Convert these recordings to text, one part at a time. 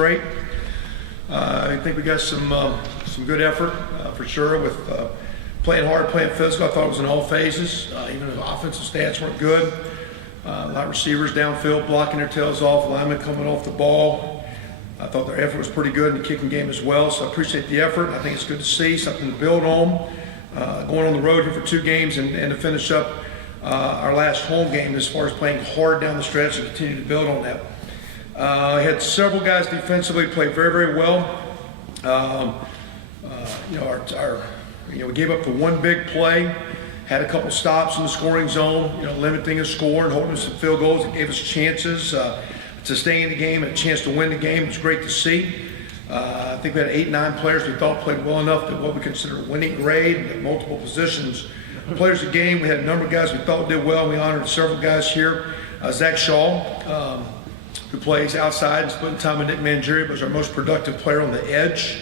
straight. I think we got some good effort for sure with playing hard, playing physical. I thought it was in all phases, even if offensive stats weren't good. A lot of receivers downfield blocking their tails off, linemen coming off the ball. I thought their effort was pretty good in the kicking game as well, so I appreciate the effort. I think it's good to see, something to build on. Going on the road here for 2 games and to finish up our last home game as far as playing hard down the stretch and continue to build on that. I had several guys defensively play very, very well. We gave up the one big play, had a couple stops in the scoring zone, limiting a score and holding us to field goals. It gave us chances to stay in the game and a chance to win the game. It was great to see. I think we had 8, 9 players we thought played well enough to what we consider a winning grade at multiple positions. Players of the game, we had a number of guys we thought did well. We honored several guys here. Zach Shaw, who plays outside and splitting time with Nick Mangieri, was our most productive player on the edge.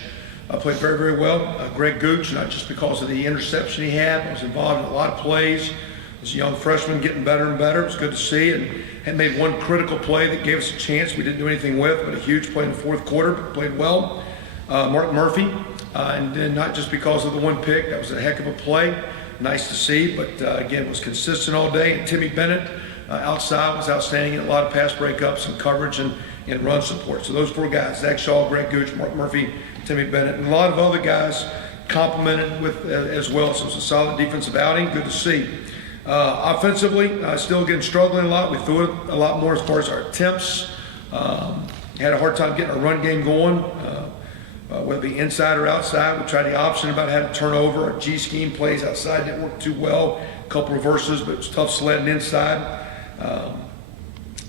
Played very, very well. Greg Gooch, not just because of the interception he had, but was involved in a lot of plays. As a young freshman, getting better and better. It was good to see, and had made one critical play that gave us a chance we didn't do anything with, but a huge play in the fourth quarter, but played well. Mark Murphy, and then not just because of the one pick, that was a heck of a play. Nice to see, but again, was consistent all day. And Timmy Bennett, outside, was outstanding in a lot of pass breakups and coverage and run support. So those 4 guys, Zach Shaw, Greg Gooch, Mark Murphy, Timmy Bennett, and a lot of other guys complimented with as well. So it was a solid defensive outing. Good to see. Offensively, still again struggling a lot. We threw it a lot more as far as our attempts. Had a hard time getting our run game going, whether it be inside or outside. We tried the option about how to turn over. Our G scheme plays outside didn't work too well. A couple reverses, but it was tough sledding inside.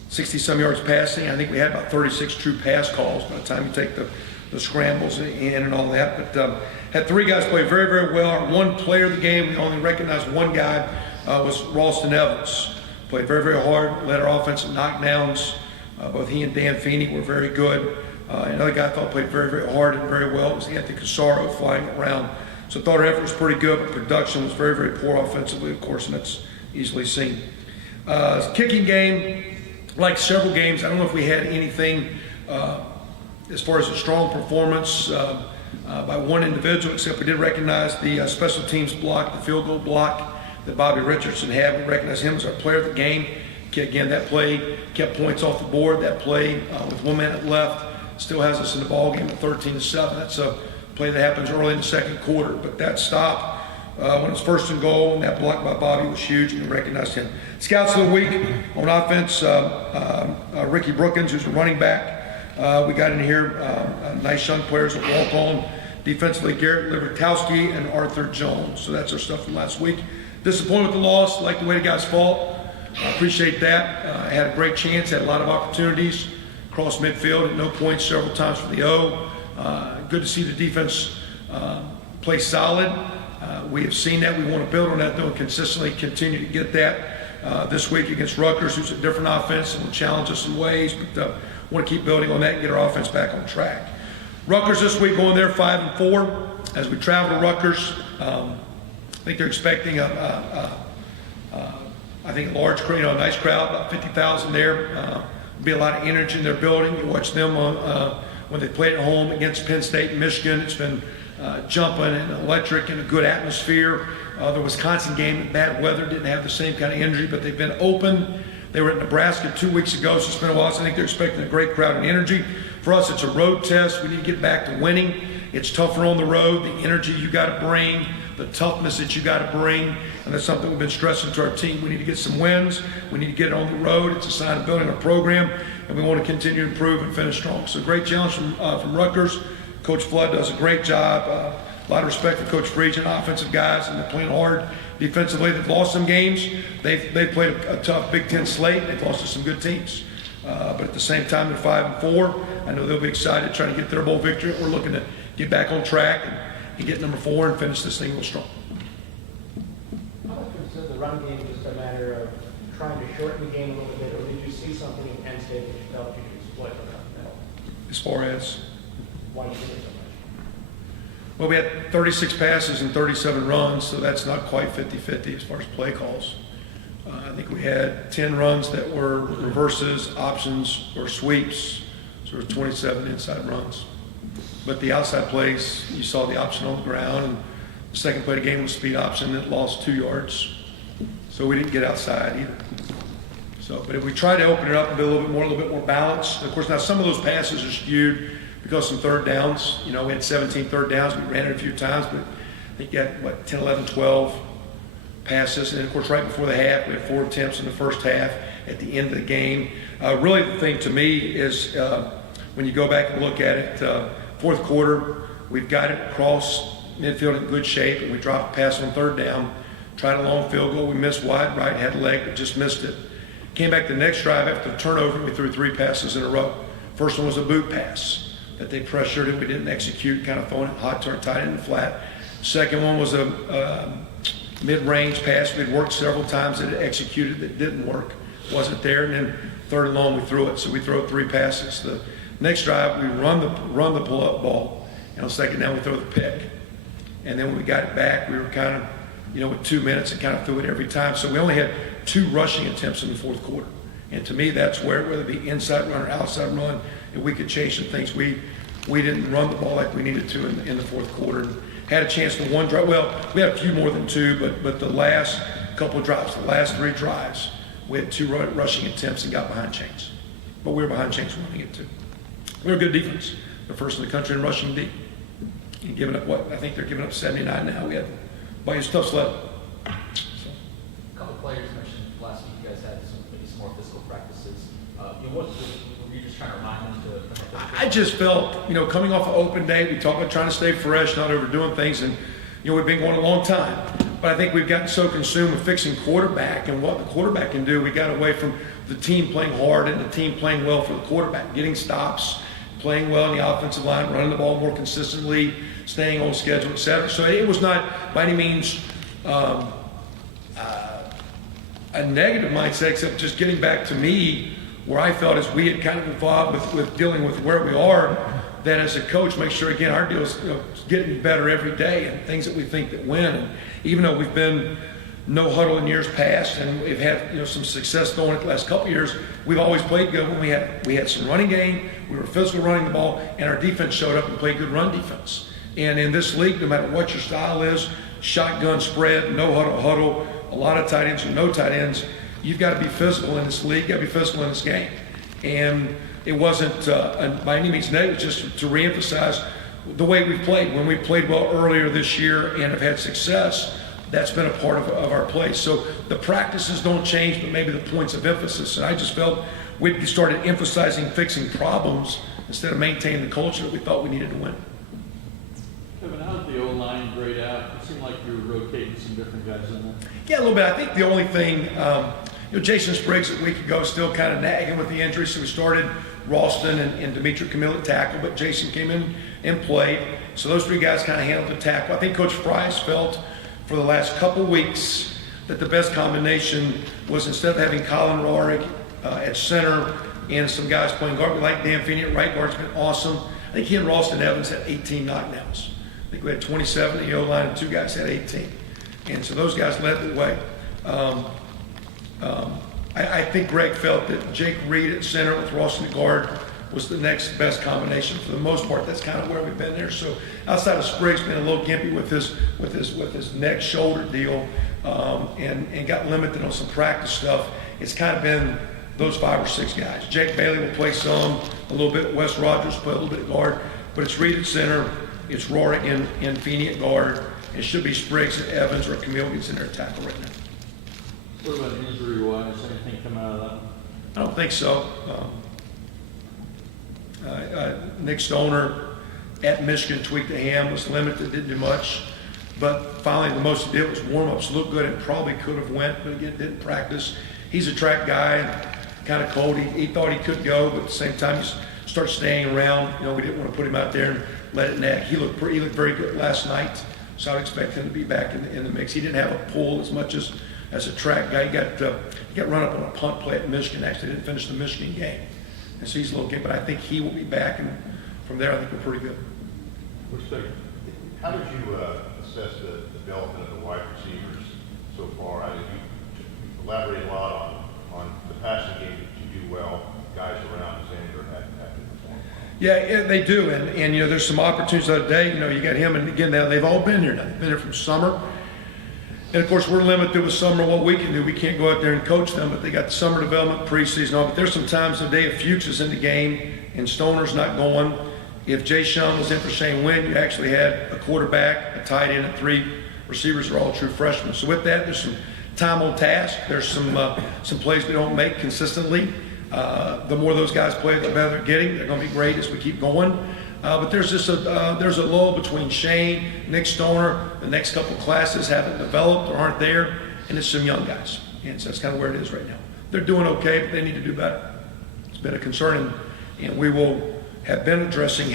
60-some yards passing. I think we had about 36 true pass calls by the time you take the scrambles in and all that. But had 3 guys play very, very well. Our one player of the game, we only recognized one guy, was Ralston Evans. Played very, very hard, led our offense in knockdowns. Both he and Dan Feeney were very good. Another guy I thought played very, very hard and very well was Anthony Casaro flying around. So I thought our effort was pretty good, but production was very, very poor offensively, of course, and that's easily seen. Kicking game, like several games, I don't know if we had anything as far as a strong performance by one individual, except we did recognize the special teams block, the field goal block that Bobby Richardson had. We recognize him as our player of the game. Again, that play kept points off the board. That play with 1 minute left still has us in the ball game at 13-7. That's a play that happens early in the second quarter, but that stop when it's 1st and goal, and that block by Bobby was huge, and we recognized him. Scouts of the week on offense, Ricky Brookins, who's a running back. We got in here nice young players that walk on. Defensively, Garrett Libertowski and Arthur Jones. So that's our stuff from last week. Disappointed with the loss, like the way the guys fought. I appreciate that. I had a great chance, had a lot of opportunities. Crossed midfield at no points several times for the O. Good to see the defense play solid. We have seen that. We want to build on that, though, and consistently continue to get that this week against Rutgers, who's a different offense and will challenge us in ways, but want to keep building on that and get our offense back on track. Rutgers this week going there 5-4 as we travel to Rutgers. I think they're expecting a large crowd, a nice crowd, about 50,000 there. There'll be a lot of energy in their building. You watch them when they played at home against Penn State and Michigan. It's been jumping and electric and a good atmosphere. The Wisconsin game in bad weather didn't have the same kind of energy, but they've been open. They were at Nebraska 2 weeks ago, so it's been a while. So I think they're expecting a great crowd and energy. For us, it's a road test. We need to get back to winning. It's tougher on the road. The energy you got to bring, the toughness that you got to bring, and that's something we've been stressing to our team. We need to get some wins. We need to get it on the road. It's a sign of building our program, and we want to continue to improve and finish strong. So great challenge from Rutgers. Coach Flood does a great job. A lot of respect for Coach Friedge and offensive guys, and they're playing hard defensively. They've lost some games. They've played a tough Big Ten slate. They've lost to some good teams. But at the same time, they're 5-4. I know they'll be excited trying to get their bowl victory. We're looking to get back on track and get number 4 and finish this thing real strong. How much was the run game just a matter of trying to shorten the game a little bit, or did you see something in Penn State that you felt you could exploit from that middle? As far as? Why you did it so much? Well, we had 36 passes and 37 runs, so that's not quite 50-50 as far as play calls. I think we had 10 runs that were reverses, options, or sweeps. sort of 27 inside runs. But the outside plays, you saw the option on the ground, and the second play of the game was speed option that lost 2 yards. So we didn't get outside either. So, but if we try to open it up and be a little bit more balanced, of course, now some of those passes are skewed because some third downs. You know, we had 17 third downs. We ran it a few times, but I think you got, 10, 11, 12 passes. And, of course, right before the half, we had 4 attempts in the first half at the end of the game. Really, the thing to me is when you go back and look at it, fourth quarter, we've got it across midfield in good shape, and we dropped a pass on third down, tried a long field goal. We missed wide right, had leg, but just missed it. Came back the next drive after the turnover, and we threw 3 passes in a row. First one was a boot pass that they pressured and we didn't execute, kind of throwing it hot to our tight end in the flat. Second one was a mid-range pass we'd worked several times that it executed that didn't work, wasn't there. And then third and long, we threw it. So we throw 3 passes. The next drive, we run the pull-up ball. And on second down, we throw the pick. And then when we got it back, we were kind of, with 2 minutes and kind of threw it every time. So we only had 2 rushing attempts in the fourth quarter. And to me, that's where, whether it be inside run or outside run, if we could change some things. We didn't run the ball like we needed to in the fourth quarter. And had a chance for 1 drive. Well, we had a few more than 2, but the last couple of drives, the last 3 drives, we had 2 rushing attempts and got behind chains. But we were behind chains running it too. We were a good defense. The first in the country in rushing deep. And giving up I think they're giving up 79 now. We had by tough sled. A couple of players mentioned last week you guys had maybe some more physical practices. Were you just trying to remind them to? I just felt, coming off of open day, we talk about trying to stay fresh, not overdoing things, and we've been going a long time. But I think we've gotten so consumed with fixing quarterback and what the quarterback can do, we got away from the team playing hard and the team playing well for the quarterback, getting stops, playing well in the offensive line, running the ball more consistently, staying on schedule, etc. So it was not by any means a negative mindset, except just getting back to me where I felt as we had kind of evolved with dealing with where we are, that as a coach, make sure, again, our deal is getting better every day and things that we think that win. And even though we've been no huddle in years past and we've had some success going it the last couple of years, we've always played good when we had some running game, we were physical running the ball, and our defense showed up and played good run defense. And in this league, no matter what your style is, shotgun spread, no huddle, a lot of tight ends or no tight ends, you've got to be physical in this league, you've got to be physical in this game. And it wasn't by any means negative, just to reemphasize the way we've played. When we played well earlier this year and have had success, that's been a part of our play. So the practices don't change, but maybe the points of emphasis. And I just felt we started emphasizing fixing problems instead of maintaining the culture that we thought we needed to win. Kevin, how did the O-line grade out? It seemed like you were rotating some different guys in there. Yeah, a little bit. I think the only thing, Jason Spriggs a week ago still kind of nagging with the injury, so we started Ralston and Dimitri Camille at tackle, but Jason came in and played. So those 3 guys kind of handled the tackle. I think Coach Price felt for the last couple weeks that the best combination was, instead of having Colin Rohrig at center and some guys playing guard, we like Dan Feeney at right guard's been awesome. I think he and Ralston Evans had 18 knockdowns. I think we had 27 in the O-line and 2 guys had 18. And so those guys led the way. I think Greg felt that Jake Reed at center with Ralston at guard was the next best combination. For the most part, that's kind of where we've been there. So outside of Spriggs being a little gimpy with his neck shoulder deal and got limited on some practice stuff, it's kind of been those 5 or 6 guys. Jake Bailey will play some, a little bit. Wes Rogers will play a little bit at guard, but it's Reed at center, it's Rohrig and Feeney at guard. It should be Spriggs and Evans or Camille gets in there at tackle right now. What about injury-wise? Anything come out of that? I don't think so. Nick Stoner at Michigan tweaked the ham, was limited, didn't do much. But finally, the most he did was warm-ups, looked good, and probably could have went, but again, didn't practice. He's a track guy, kind of cold. He thought he could go, but at the same time, he started staying around. We didn't want to put him out there and let it nag. He looked very good last night, so I'd expect him to be back in the mix. He didn't have a pull as much as a track guy. He got run up on a punt play at Michigan. Actually, didn't finish the Michigan game, and so he's a little good. But I think he will be back, and from there, I think we're pretty good. How did you assess the development of the wide receivers so far? I mean, you elaborate a lot on the passing game that you do well, guys around Xander had to perform. Yeah, they do, and you know, there's some opportunities the other day. You know, you got him, and again, now they've all been here now. They've been here from summer, and of course, we're limited with summer what we can do. We can't go out there and coach them, but they got the summer development, preseason, all. But there's some times the day if Fuchs is in the game and Stoner's not going. If Jay Sean was in for Shane Wynn, you actually had a quarterback, a tight end, and 3 receivers are all true freshmen. So with that, there's some time on task. There's some plays we don't make consistently. The more those guys play, the better they're getting. They're going to be great as we keep going. But there's just there's a lull between Shane, Nick Stoner. The next couple classes haven't developed or aren't there, and it's some young guys. And so that's kind of where it is right now. They're doing okay, but they need to do better. It's been a concern, and we will have been addressing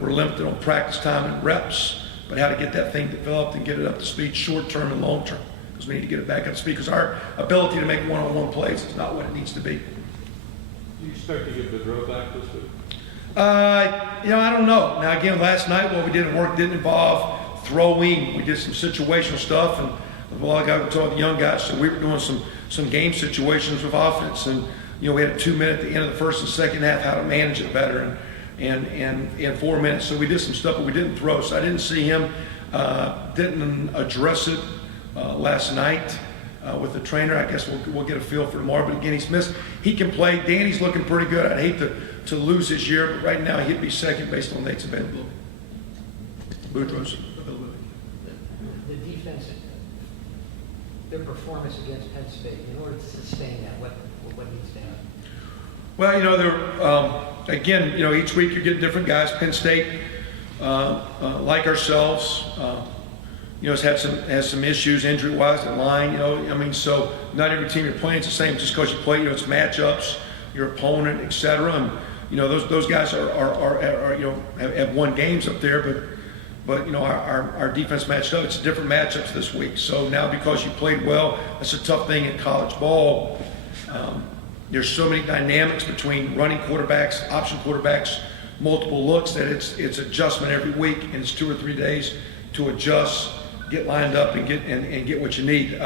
we're limited on practice time and reps, but how to get that thing developed and get it up to speed short term and long term, because we need to get it back up to speed, because our ability to make one-on-one plays is not what it needs to be. Do you expect to get Boudreaux back this week? You know, I don't know. Now again, last night what we did at work didn't involve throwing. We did some situational stuff, and a lot of guys were talking to the young guys, so we were doing some game situations with offense, and you know, we had a 2-minute at the end of the first and second half how to manage it better, and 4 minutes. So we did some stuff, but we didn't throw. So I didn't see him, didn't address it last night with the trainer. I guess we'll get a feel for tomorrow. But again, he's missed. He can play. Danny's looking pretty good. I'd hate to lose this year, but right now he'd be second based on Nate's availability. Boudreaux's availability. The defense, their performance against Penn State, in order to sustain that, what needs to happen? Well, you know, they're, again, you know, each week you're getting different guys. Penn State, like ourselves, you know, has some issues injury-wise at line, you know. I mean, so not every team you're playing is the same just because you play, you know, it's matchups, your opponent, et cetera. And, you know, those guys are you know, have won games up there, but you know, our defense matched up. It's different matchups this week. So now because you played well, that's a tough thing in college ball. There's so many dynamics between running quarterbacks, option quarterbacks, multiple looks, that it's adjustment every week, and it's 2 or 3 days to adjust, get lined up, and get what you need.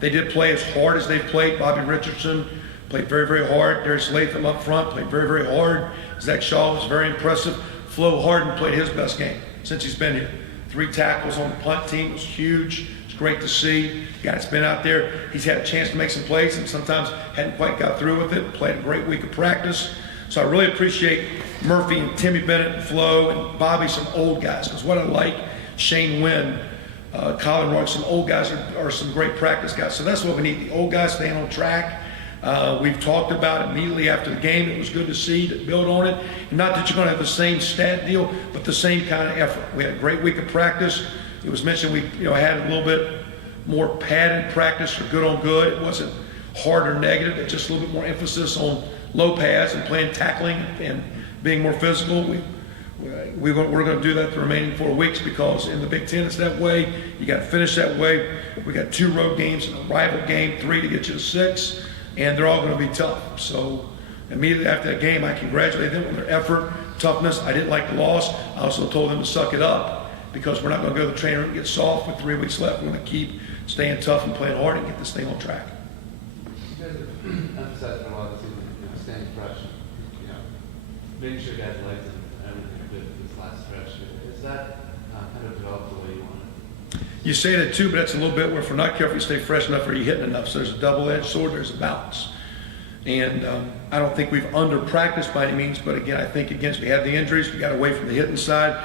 They did play as hard as they've played. Bobby Richardson played very, very hard. Darius Latham up front played very, very hard. Zach Shaw was very impressive. Flo Harden played his best game since he's been here. 3 tackles on the punt team was huge. Great to see. The guy's been out there. He's had a chance to make some plays and sometimes hadn't quite got through with it. Played a great week of practice. So I really appreciate Murphy and Timmy Bennett and Flo and Bobby, some old guys. Because what I like, Shane Wynn, Colin Roy, some old guys are some great practice guys. So that's what we need. The old guys staying on track. We've talked about it immediately after the game. It was good to see, to build on it. And not that you're going to have the same stat deal, but the same kind of effort. We had a great week of practice. It was mentioned we had a little bit more padded practice for good on good. It wasn't hard or negative. It's just a little bit more emphasis on low pads and playing tackling and being more physical. We're going to do that the remaining 4 weeks, because in the Big Ten it's that way. You got to finish that way. We got 2 road games and a rival game, 3 to get you to 6, and they're all going to be tough. So immediately after that game, I congratulate them on their effort, toughness. I didn't like the loss. I also told them to suck it up, because we're not going to go to the training room and get soft with 3 weeks left. We're going to keep staying tough and playing hard and get this thing on track. You guys have emphasized a lot of staying fresh, making sure guys' legs and everything are good this last stretch. Is that kind of developed the way you want it? You say that too, but that's a little bit where if we're not careful, you stay fresh enough or you hitting enough. So there's a double-edged sword, there's a balance. And I don't think we've under-practiced by any means, but again, I think against, we had the injuries, we got away from the hitting side.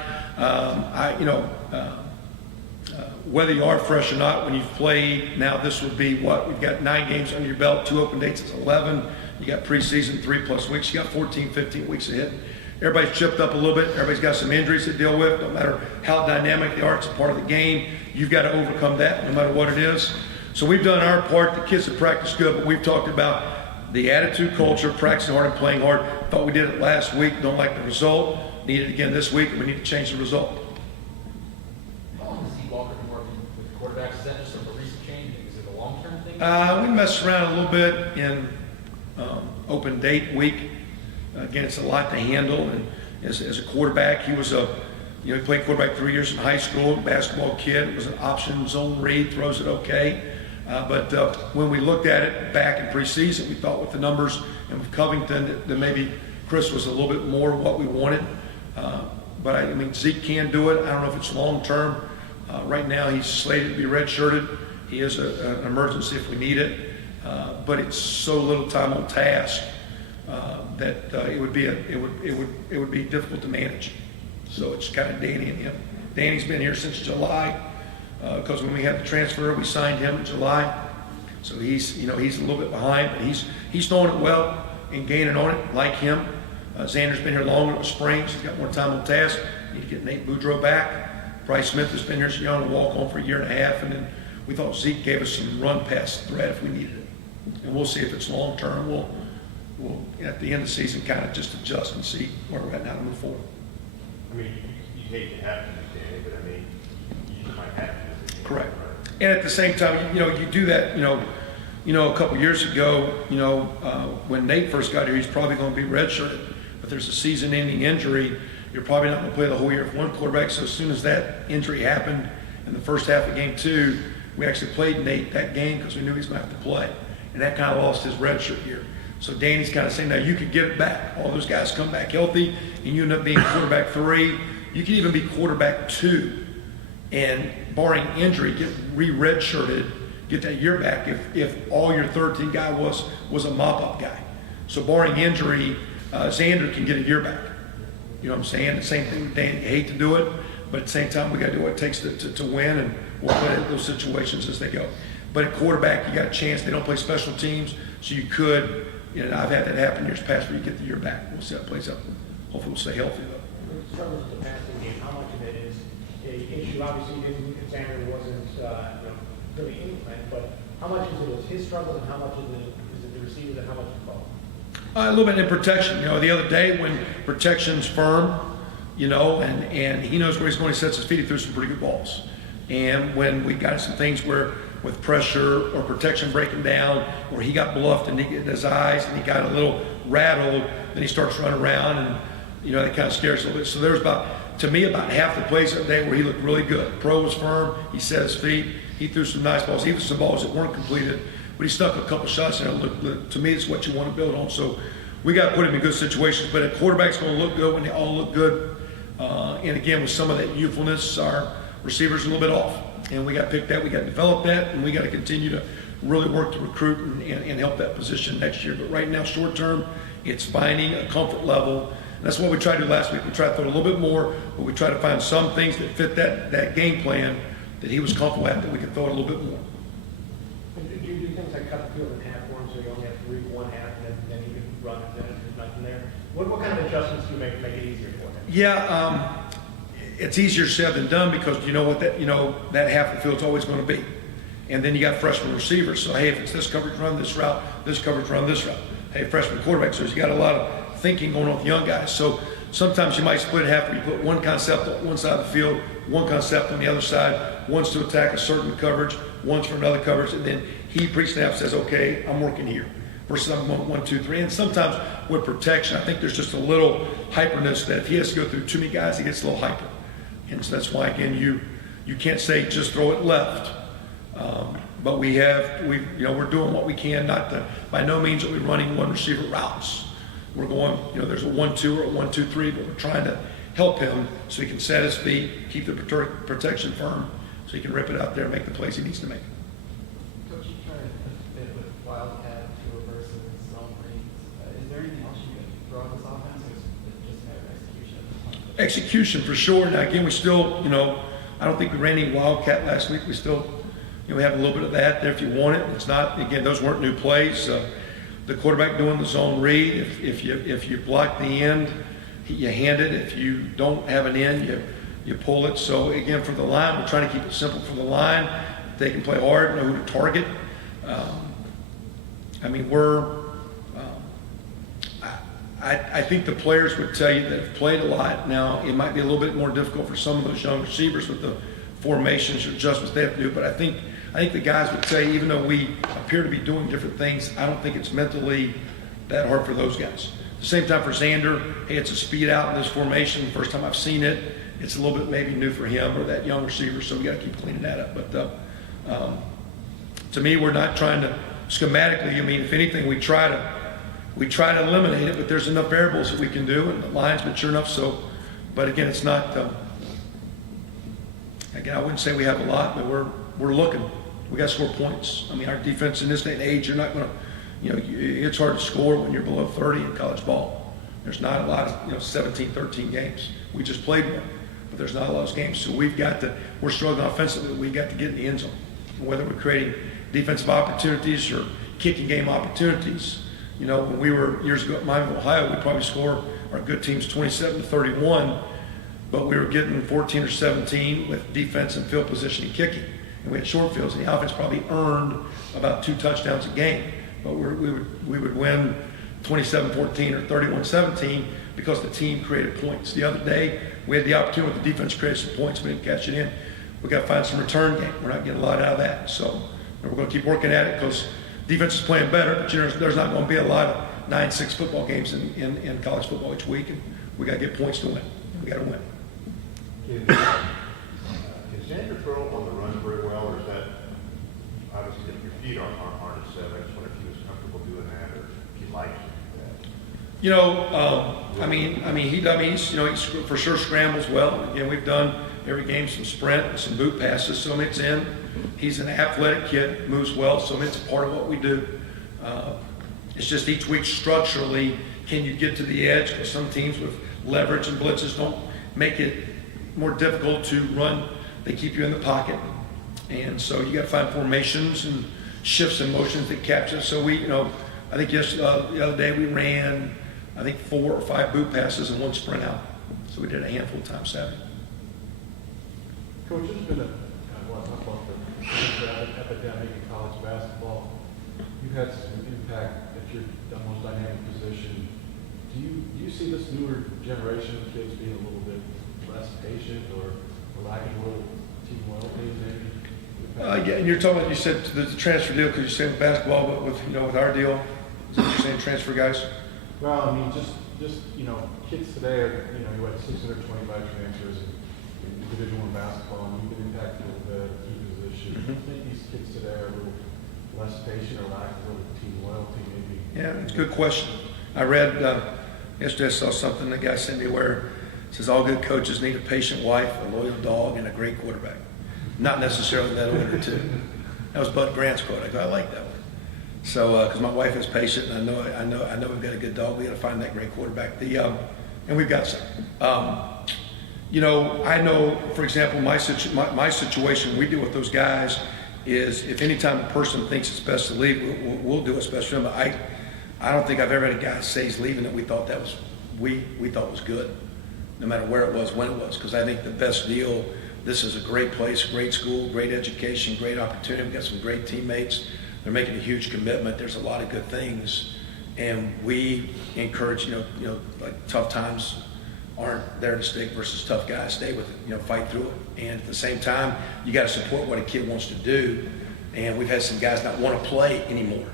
Whether you are fresh or not, when you've played, now this would be what? We've got 9 games under your belt, 2 open dates is 11. You got preseason, 3+ weeks. You got 14, 15 weeks of hitting. Everybody's chipped up a little bit. Everybody's got some injuries to deal with. No matter how dynamic they are, it's a part of the game. You've got to overcome that no matter what it is. So we've done our part. The kids have practiced good, but we've talked about the attitude, culture, practicing hard and playing hard. Thought we did it last week. Don't like the result. Need it again this week, and we need to change the result. How long has Steve Walker been working with quarterbacks? Is that just a recent change? Is it a long-term thing? We messed around a little bit in open date week. Again, it's a lot to handle. And as a quarterback, he was he played quarterback 3 years in high school, basketball kid. It was an option zone read, throws it okay. But when we looked at it back in preseason, we thought with the numbers and with Covington that maybe Chris was a little bit more what we wanted. But I mean, Zeke can do it. I don't know if it's long-term. Right now, he's slated to be redshirted. He is an emergency if we need it. But it's so little time on task that it would be difficult to manage. So it's kind of Danny and him. Danny's been here since July because when we had the transfer, we signed him in July. So he's a little bit behind, but he's throwing it well and gaining on it like him. Xander's been here longer with Springs. He's got more time on task. Need to get Nate Boudreau back. Bryce Smith has been here so young to walk on for a year and a half, and then we thought Zeke gave us some run past threat if we needed it. And we'll see if it's long term. We'll at the end of the season kind of just adjust and see where we're at now to move forward. I mean, you hate to have to do Danny, but I mean, you just might have to. Correct. And at the same time, you do that, a couple years ago, when Nate first got here, he's probably going to be redshirted. But there's a season-ending injury. You're probably not going to play the whole year for one quarterback. So as soon as that injury happened in the first half of game 2, we actually played Nate that game because we knew he was going to have to play. And that kind of lost his redshirt year. So Danny's kind of saying, now you could get it back. All those guys come back healthy, and you end up being quarterback 3. You could even be quarterback 2. And barring injury, get redshirted, get that year back if all your third team guy was a mop-up guy. So barring injury, Xander can get a year back. You know what I'm saying? The same thing with Danny. You hate to do it, but at the same time, we got to do what it takes to win, and we'll play those situations as they go. But at quarterback, you got a chance. They don't play special teams, so you could, I've had that happen years past where you get the year back. We'll see how it plays out. Hopefully we'll stay healthy, though. In terms of the passing game, how much of it is an issue? Obviously, Xander wasn't really implemented, but how much is it his struggles, and how much is it the receivers, and how much is the ball? A little bit in protection. The other day when protection's firm, and he knows where he's going, he sets his feet, he threw some pretty good balls. And when we got some things where with pressure or protection breaking down, or he got bluffed and he get his eyes and he got a little rattled, then he starts running around and, that kind of scares us a little bit. So there was about half the plays that day where he looked really good. Pro was firm, he set his feet, he threw some nice balls, even some balls that weren't completed, but he stuck a couple shots in it. To me, it's what you want to build on. So we got to put him in good situations, but a quarterback's going to look good when they all look good. And again, with some of that youthfulness, our receivers are a little bit off. And we got to pick that, we got to develop that, and we got to continue to really work to recruit and help that position next year. But right now, short term, it's finding a comfort level. And that's what we tried to do last week. We tried to throw a little bit more, but we tried to find some things that fit that game plan that he was comfortable at, that we could throw it a little bit more. And do you do things like cut the field in half for him so you only have to read one half and then you can run it, then there's nothing there? What kind of adjustments do you make to make it easier for him? Yeah, it's easier said than done because you know what that half of the field's always going to be. And then you got freshman receivers. So, hey, if it's this coverage, run this route, this coverage, run this route. Hey, freshman quarterback, so you got a lot of thinking going on with young guys. So sometimes you might split it half where you put one concept on one side of the field, one concept on the other side, one's to attack a certain coverage, one's for another coverage, and then he pre-snap says, okay, I'm working here. Versus I'm going 1, 2, 3. And sometimes with protection, I think there's just a little hyperness that if he has to go through too many guys, he gets a little hyper. And so that's why, again, you can't say just throw it left. But we're doing what we can, by no means are we running one receiver routes. We're going, there's a 1-2 or a 1-2-3, but we're trying to help him so he can set his feet, keep the protection firm, so he can rip it out there and make the plays he needs to make. Coach, you tried a bit with Wildcat to reverse and zone reads. Is there anything else you can throw at this offense, or is it just a matter of execution at this point? Execution for sure. Now again, we still, I don't think we ran any Wildcat last week. We still, we have a little bit of that there if you want it. It's not, again, those weren't new plays. The quarterback doing the zone read, if you block the end, you hand it. If you don't have an end, you pull it. So again, for the line, we're trying to keep it simple for the line. They can play hard, know who to target. I think the players would tell you that have played a lot. Now, it might be a little bit more difficult for some of those young receivers with the formations or adjustments they have to do, but I think the guys would say, even though we appear to be doing different things, I don't think it's mentally that hard for those guys. At the same time for Xander, hey, it's a speed out in this formation. First time I've seen it. It's a little bit maybe new for him or that young receiver, so we got to keep cleaning that up. But to me, we're not trying to schematically. If anything, we try to we try to eliminate it, but there's enough variables that we can do, and the line's mature enough. So, but again, it's not. Again, I wouldn't say we have a lot, but we're looking. We got to score points. I mean, our defense in this day and age, you're not going to, it's hard to score when you're below 30 in college ball. There's not a lot of, 17, 13 games. We just played one, but there's not a lot of those games. So we're struggling offensively. We've got to get in the end zone. Whether we're creating defensive opportunities or kicking game opportunities. When we were years ago at Miami, Ohio, we'd probably score our good teams 27-31, but we were getting 14 or 17 with defense and field position and kicking. And we had short fields, and the offense probably earned about 2 touchdowns a game. But we would win 27-14 or 31-17 because the team created points. The other day, we had the opportunity with the defense to create some points. We didn't catch it in. We got to find some return game. We're not getting a lot out of that. So we're going to keep working at it because defense is playing better. But there's not going to be a lot of 9-6 football games in college football each week, and we got to get points to win. We got to win. Can Xander throw on the run very well, or is that, obviously, if your feet aren't as set, I just wonder if he was comfortable doing that, or if he likes that. He's for sure scrambles well. Again, we've done every game some sprint and some boot passes, so it's in. He's an athletic kid, moves well, so it's part of what we do. It's just each week structurally, can you get to the edge? Because some teams with leverage and blitzes don't make it more difficult to run. They keep you in the pocket. And so you got to find formations and shifts and motions that capture. So I think the other day we ran, 4 or 5 boot passes and 1 sprint out. So we did a handful of times Saturday. Coach, there's been I want to talk about the transfer epidemic in college basketball. You've had some impact at your most dynamic position. Do you see this newer generation of kids being a little bit less patient or lacking a little team loyalty maybe? Yeah, and you're talking about, you said the transfer deal because you're saying with basketball, but with our deal, is that what you're saying, transfer guys? Well, I mean, just kids today are, you had 625 transfers in Division I basketball, and you've been impacted a little bit at key position. Mm-hmm. I think these kids today are a little less patient or lack a little team loyalty maybe. Yeah, it's a good question. I read, yesterday I saw something the guy sent me where it says all good coaches need a patient wife, a loyal dog, and a great quarterback. Not necessarily that order, too. That was Bud Grant's quote. I like that one. So, because my wife is patient, and I know we've got a good dog. We got to find that great quarterback. And we've got some. I know, for example, my situation. We deal with those guys is if any time a person thinks it's best to leave, we'll do what's best for them. But I don't think I've ever had a guy say he's leaving that we thought was good, no matter where it was, when it was. Because I think the best deal. This is a great place, great school, great education, great opportunity. We've got some great teammates. They're making a huge commitment. There's a lot of good things. And we encourage, like tough times aren't there to stick versus tough guys. Stay with it, fight through it. And at the same time, you got to support what a kid wants to do. And we've had some guys not want to play anymore.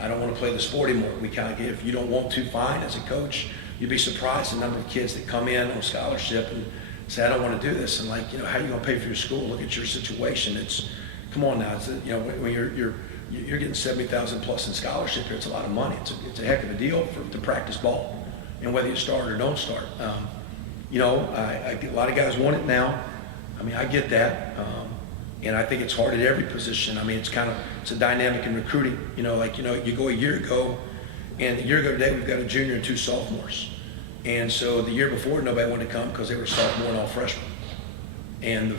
I don't want to play the sport anymore. We kind of give, if you don't want to, fine. As a coach, you'd be surprised the number of kids that come in on scholarship and say, I don't want to do this. And how are you going to pay for your school? Look at your situation. Come on now. When you're getting 70,000 plus in scholarship here, it's a lot of money. It's a heck of a deal to practice ball, and whether you start or don't start. I get a lot of guys want it now. I get that, and I think it's hard at every position. It's a dynamic in recruiting. You go a year ago, and a year ago today we've got a junior and 2 sophomores. And so the year before, nobody wanted to come because they were sophomore and all freshmen. And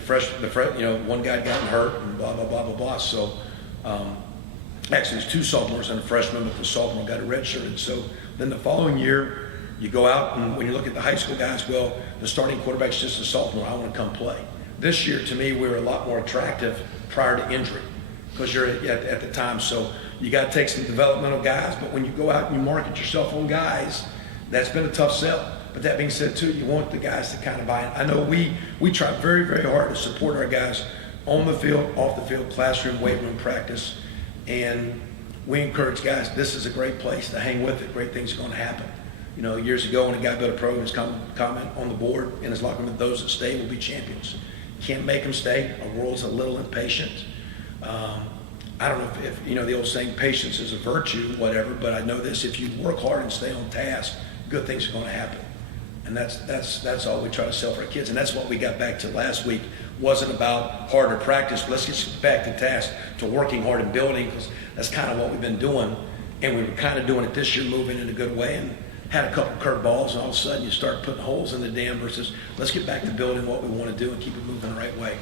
one guy got hurt and blah, blah, blah, blah, blah. So actually there's 2 sophomores and a freshman, but the sophomore got a red shirt. And so then the following year, you go out and when you look at the high school guys, well, the starting quarterback's just a sophomore. I want to come play. This year, to me, we were a lot more attractive prior to injury because you're at the time. So you got to take some developmental guys, but when you go out and you market yourself on guys, that's been a tough sell. But that being said, too, you want the guys to kind of buy in. I know we try very, very hard to support our guys on the field, off the field, classroom, weight room, practice. And we encourage guys, this is a great place to hang with it. Great things are going to happen. Years ago when a guy built a program, his comment on the board in his locker room, those that stay will be champions. Can't make them stay. Our world's a little impatient. I don't know if you know the old saying, patience is a virtue, whatever, but I know this, if you work hard and stay on task, good things are going to happen. And that's all we try to sell for our kids. And that's what we got back to last week. Wasn't about harder practice, but let's get back to task, to working hard and building, because that's kind of what we've been doing. And we were kind of doing it this year, moving in a good way, and had a couple curveballs, and all of a sudden you start putting holes in the dam versus let's get back to building what we want to do and keep it moving the right way.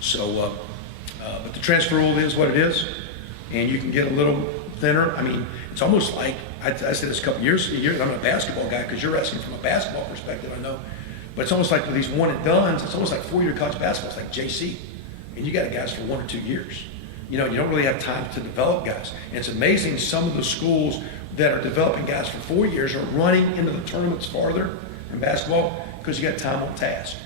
So, but the transfer rule is what it is, and you can get a little thinner. I mean, it's almost like, I said this a couple years, I'm a basketball guy, because you're asking from a basketball perspective, I know, but it's almost like with these one and dones, it's almost like 4-year college basketball. It's like JC, and you got guys for 1 or 2 years. You know, you don't really have time to develop guys. And it's amazing some of the schools that are developing guys for 4 years are running into the tournaments farther in basketball because you got time on task.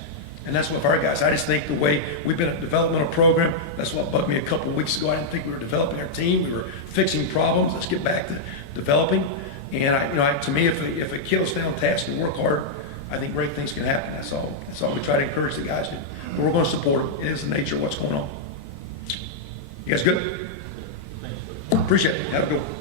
And that's what our guys, I just think the way we've been a developmental program, that's what bugged me a couple of weeks ago. I didn't think we were developing our team. We were fixing problems. Let's get back to developing. And to me, if a kid will stay on task and work hard, I think great things can happen. That's all we try to encourage the guys to do. But we're going to support them. It is the nature of what's going on. You guys good? Appreciate it. Have a good one.